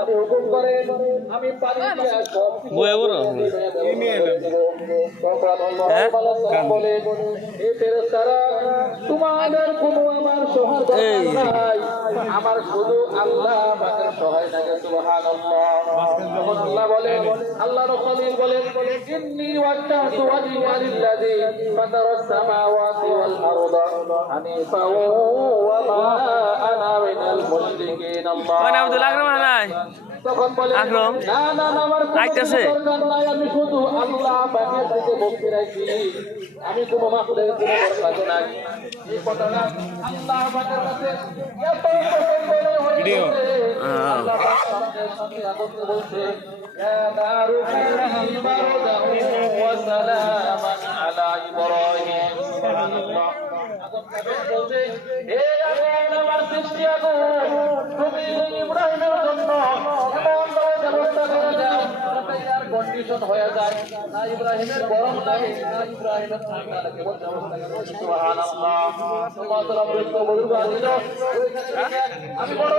আপনি হুকুম করেন আমি পানি দিয়া সব বয়ে বড় বলে এই ফেরেশতারা তোমাদের কোনো আমার সহায় দরকার নাই, আমার শুধু আল্লাহ পাকের সহায় লাগে। সুবহানাল্লাহ। তখন আল্লাহ বলেন, আল্লাহর খলিল বলেন, ইন্নী ওয়াজ্জাহতু ওয়াজহিয়া লিল্লাযী ফাতারাস সামাওয়াতি ওয়াল আরদা হানিফা ওয়া মা আনা মিনাল মুশরিকিন। তখন বলে আকরাম না না না, আমার আইতাছে দরকার নাই, আমি শুধু আল্লাহ পাকের দিকে ভক্তি রাখি, আমি কোনো মাখলুকের কোনো দরকার নাই। এই কথাটা আল্লাহ পাকের কাছে এত পছন্দ হয়েছে, আল্লাহ পাক সঙ্গে সঙ্গে আগুনকে বলছে, ইয়া নারু কুনি বারদান ওয়া সালামান আলা ইব্রাহিম। সুবহানাল্লাহ। আগুনকে বলছে, হে আগুন, আমার সৃষ্টি আগুন, তুমি ইব্রাহিমের জন্য ব্যবস্থা করে দাও যাতে এর কন্ডিশন হয়ে যায়, না ইব্রাহিমের গরম লাগে না ইব্রাহিমের ঠান্ডা লাগে। সুবহানাল্লাহ। তোমাদের বড় বড়